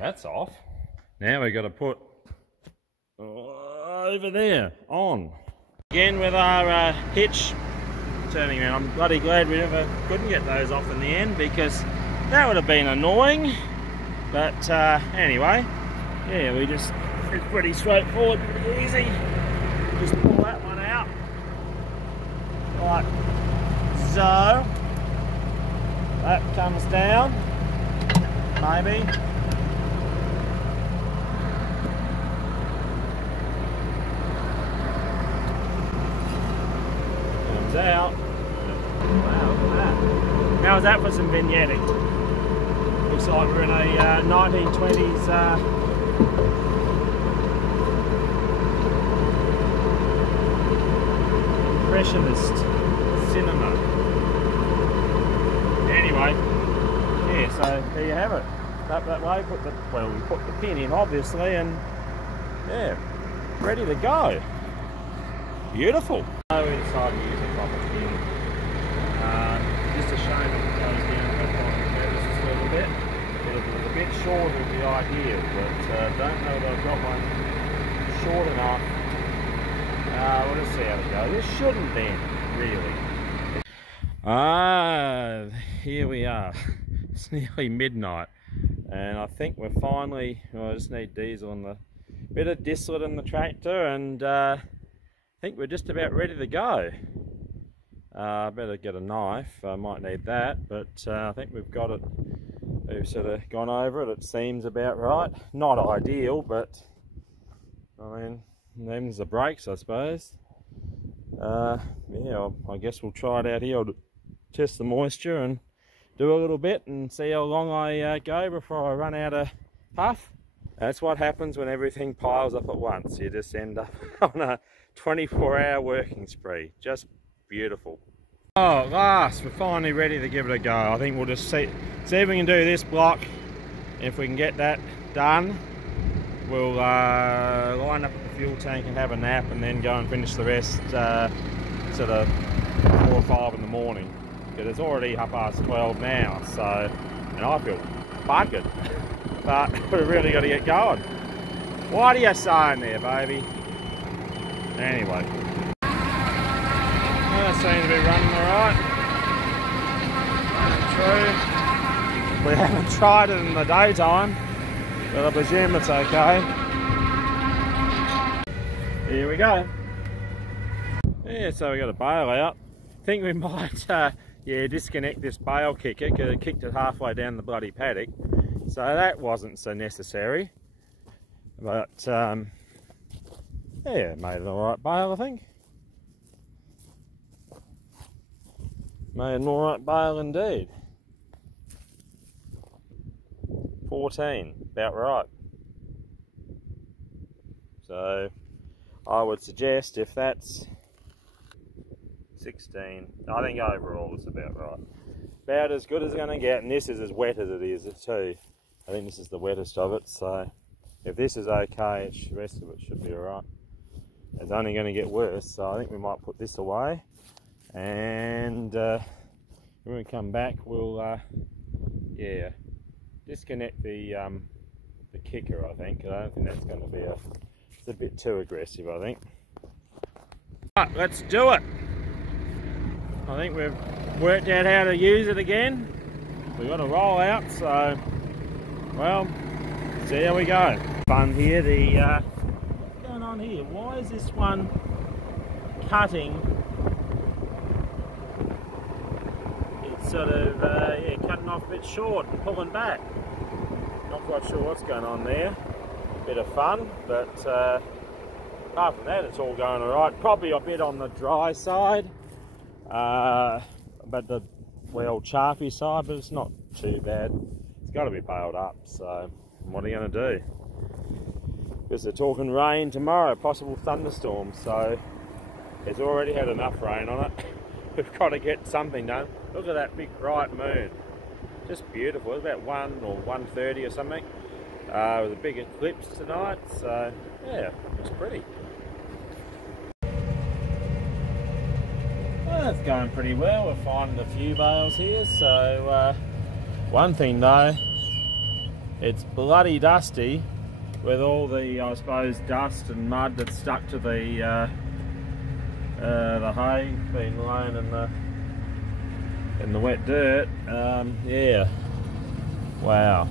That's off. Now we've got to put over there on. Again with our hitch turning around. I'm bloody glad we never couldn't get those off in the end, because that would have been annoying. But anyway, yeah, it's pretty straightforward, pretty easy. Just pull that one out like so. That comes down, maybe. Comes out. Wow, look at that. How's that for some vignetting? Looks like we're in a 1920s impressionist cinema. Anyway, yeah, so there you have it. Up that way, we put the pin in obviously, and yeah, ready to go. Beautiful. So we decided to use a proper pin. Just a shame it goes down just a little bit. It was a bit short of the ideal, but don't know that I've got one short enough. We'll just see how it goes. This shouldn't bend, really. Here we are. It's nearly midnight, and I think we're finally, I just need diesel and a bit of distillate in the tractor, and I think we're just about ready to go. I better get a knife, I might need that, but I think we've got it. We've sort of gone over it, it seems about right. Not ideal, but I mean, them's the brakes, I suppose. Yeah, I guess we'll try it out here. I'll test the moisture and do a little bit and see how long I go before I run out of puff. That's what happens when everything piles up at once. You just end up on a 24-hour working spree. Just beautiful. Oh, at last, we're finally ready to give it a go. I think we'll just see if we can do this block. If we can get that done, we'll line up at the fuel tank and have a nap, and then go and finish the rest sort of 4 or 5 in the morning. Because it's already 12:30 now, so, and I feel buggered. But we've really got to get going. What are you saying there, baby? Anyway. That seems to be running alright. Running through. We haven't tried it in the daytime, but I presume it's okay. Here we go. Yeah, so we got a bail out. I think we might yeah, disconnect this bail kicker, because it kicked it halfway down the bloody paddock. So that wasn't so necessary. But yeah, made an alright bail, I think. Made an alright bail indeed. 14, about right. So I would suggest if that's 16, I think overall it's about right. About as good as it's going to get, and this is as wet as it is too. I think this is the wettest of it, so if this is okay, the rest of it should be alright. It's only going to get worse, so I think we might put this away, and when we come back we'll yeah, disconnect the kicker, I think. I don't think that's going to be it's a bit too aggressive, I think. Right, let's do it. I think we've worked out how to use it again. We've got to roll out, so well, see how we go. Fun here. What's going on here? Why is this one cutting? It's sort of yeah, cutting off a bit short and pulling back. Not quite sure what's going on there. Bit of fun, but apart from that, it's all going alright. Probably a bit on the dry side, but the chaffy side, but it's not too bad. It's got to be bailed up, so what are you going to do? Because they're talking rain tomorrow, possible thunderstorms, so it's already had enough rain on it. We've got to get something done. Look at that big bright moon. Just beautiful. It's about 1 or 1:30 or something. With a big eclipse tonight, so yeah, it's pretty. Well, that's going pretty well. We're finding a few bales here, so one thing though, it's bloody dusty with all the, I suppose, dust and mud that's stuck to the hay being lain in the wet dirt. Yeah, wow.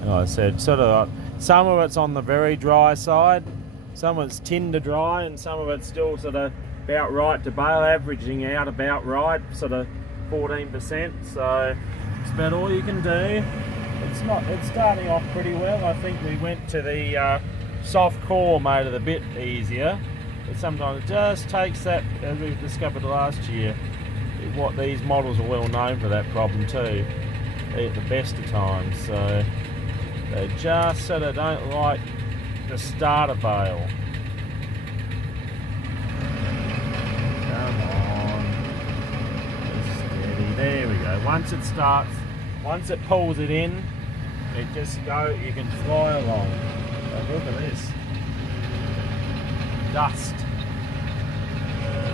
And like I said, sort of some of it's on the very dry side, some of it's tinder dry, and some of it's still sort of about right to bale, averaging out about right, sort of 14%. So it's about all you can do. It's starting off pretty well. I think we went to the soft core, made it a bit easier, but sometimes it just takes that, as we've discovered last year. What these models are well known for that problem too. At the best of times, so they just sort of don't like the starter bale. Come on, steady. There we go. Once it starts, once it pulls it in, it just go. You can fly along. Oh, look at this dust.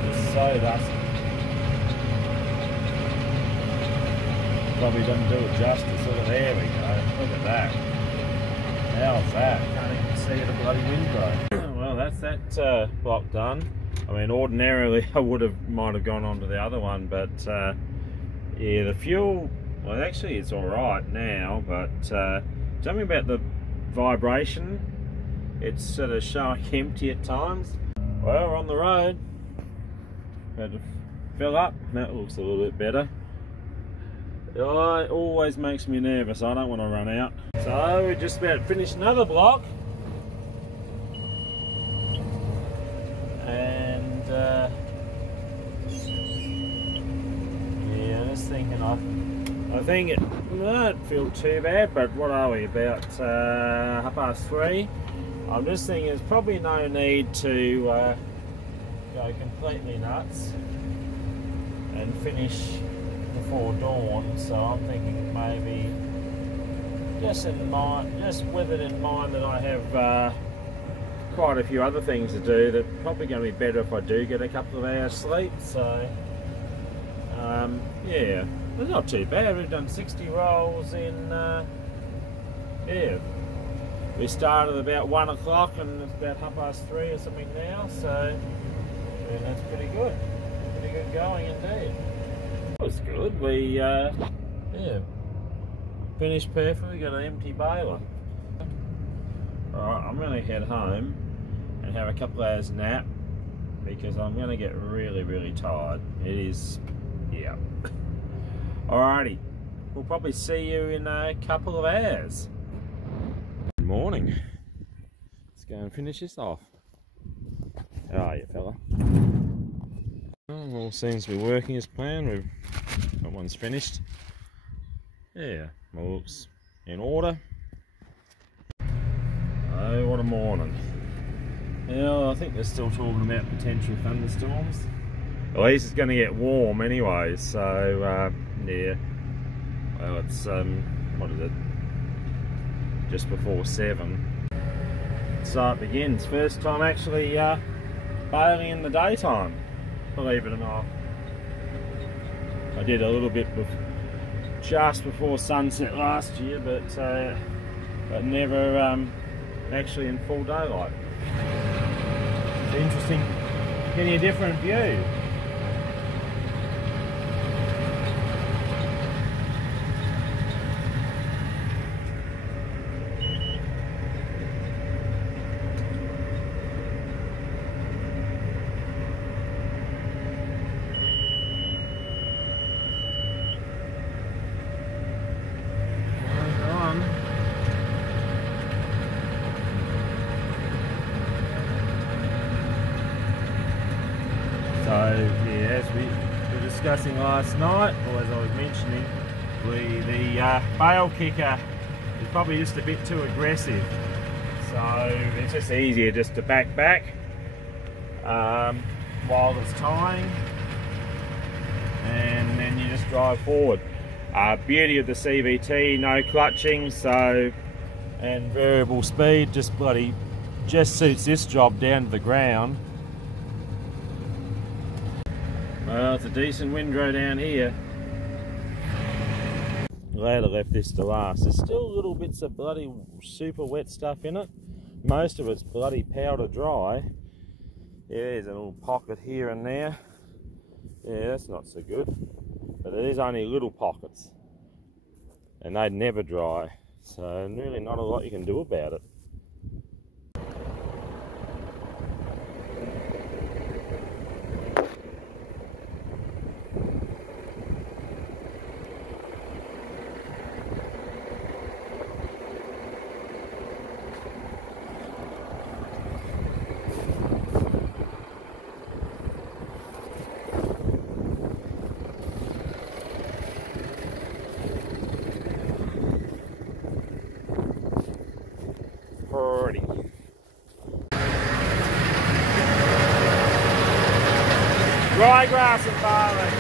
It's so dusty. Probably doesn't do it justice. Sort of, there we go. Look at that. How's that? Can't even see the bloody window. Well, that's that block done. I mean, ordinarily I might have gone on to the other one, but yeah, the fuel. Well, actually, it's all right now, but something about the vibration. It's sort of showing empty at times. Well, we're on the road. Had to fill up. That looks a little bit better. It always makes me nervous. I don't want to run out. So we're just about to finish another block, and yeah, just thinking I think it won't feel too bad. But what are we, about 3:30? I'm just thinking there's probably no need to go completely nuts and finish before dawn, so I'm thinking maybe just with it in mind that I have quite a few other things to do that probably going to be better if I do get a couple of hours sleep. So yeah, it's not too bad. We've done 60 rolls in yeah, we started about 1 o'clock and it's about 3:30 or something now, so yeah, that's pretty good going indeed. It was good. We yeah, finished perfectly. Got an empty baler. Alright, I'm going to head home and have a couple hours nap because I'm going to get really tired. It is, yeah. Alrighty, we'll probably see you in a couple of hours. Good morning. Let's go and finish this off. How are you, fella? Well, all seems to be working as planned. That one's finished. Yeah, all looks in order. Oh, what a morning. Yeah, I think they're still talking about potential thunderstorms. At least it's going to get warm anyway, so yeah. Well, it's what is it? Just before 7. So it begins. First time actually bailing in the daytime, believe it or not. I did a little bit just before sunset last year, but never actually in full daylight. It's interesting getting a different view. So yeah, as we were discussing last night, or as I was mentioning, the bale kicker is probably just a bit too aggressive. So it's just easier just to back while it's tying, and then you just drive forward. Beauty of the CVT, no clutching, so, and variable speed, just suits this job down to the ground. Well, it's a decent windrow down here. glad I left this to last. There's still little bits of bloody super wet stuff in it. Most of it's bloody powder dry. Yeah, there's a little pocket here and there. Yeah, that's not so good. But it is only little pockets. And they'd never dry. So really not a lot you can do about it. Pretty. Dry grass and barley.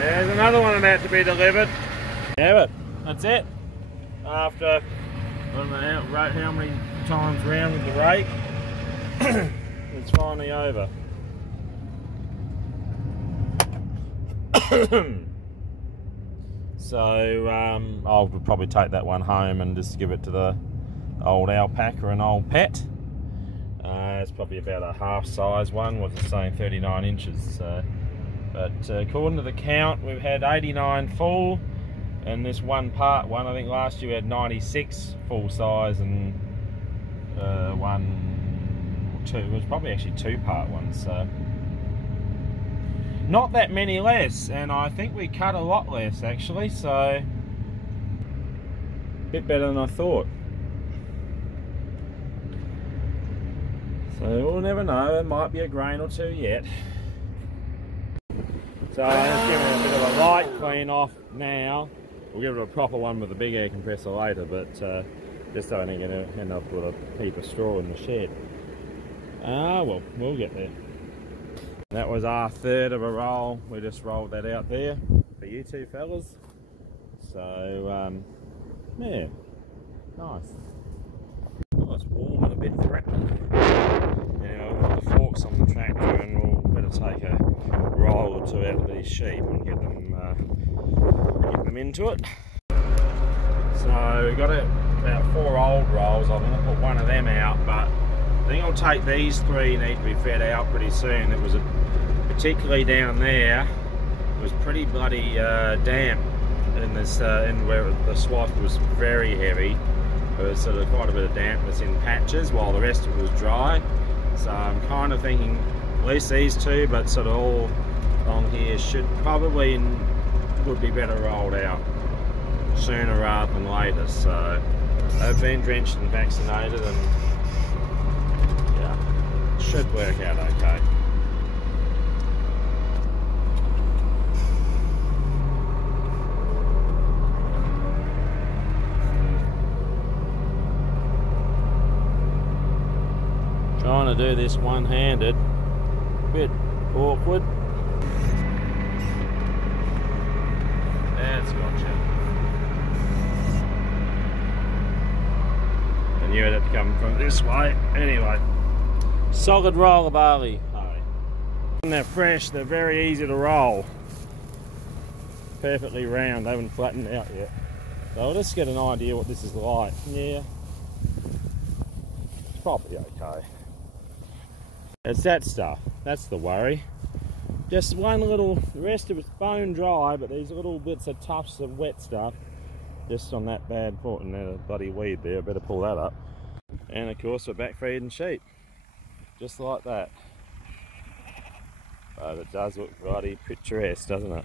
There's another one about to be delivered. Yeah, but that's it. After, I don't know how many times round with the rake, it's finally over. So I'll probably take that one home and just give it to the old alpaca and old pet. It's probably about a half size one, was it saying 39 inches. So. But according to the count, we've had 89 full, and this one part one, I think last year we had 96 full size, and it was probably actually 2 part ones, so not that many less, and I think we cut a lot less actually, so a bit better than I thought. So we'll never know, it might be a grain or two yet. So let's give it a bit of a light clean off now. We'll give it a proper one with a big air compressor later, but just so I ain't going to end up with a heap of straw in the shed. Well, we'll get there. That was our third of a roll. We just rolled that out there for you two fellas. So, yeah, nice. Well, it's warm and a bit threatening. Now, we've got the forks on the tractor, and we'll better take a roll or two out of these sheep and get them into it. So we've got about 4 old rolls. I'm going to put one of them out, but I think I'll take these 3, need to be fed out pretty soon. It was particularly down there, it was pretty bloody damp in this, in where the swath was very heavy. There was sort of quite a bit of dampness in patches, while the rest of it was dry. So I'm kind of thinking at least these 2, but sort of all along here would be better rolled out sooner rather than later. So they've been drenched and vaccinated, and yeah, it should work out okay. Trying to do this one-handed, bit awkward. That's gotcha. I knew it had to come from this way. Anyway, solid roll of barley. When they're fresh, they're very easy to roll. Perfectly round, they haven't flattened out yet. So I'll just get an idea what this is like. Yeah, it's probably okay. It's that stuff, that's the worry. Just one little, the rest of it's bone dry, but these little bits of tufts of wet stuff just on that bad foot, and there's a bloody weed there, I better pull that up. And of course we're back feeding sheep, just like that. But it does look bloody picturesque, doesn't it?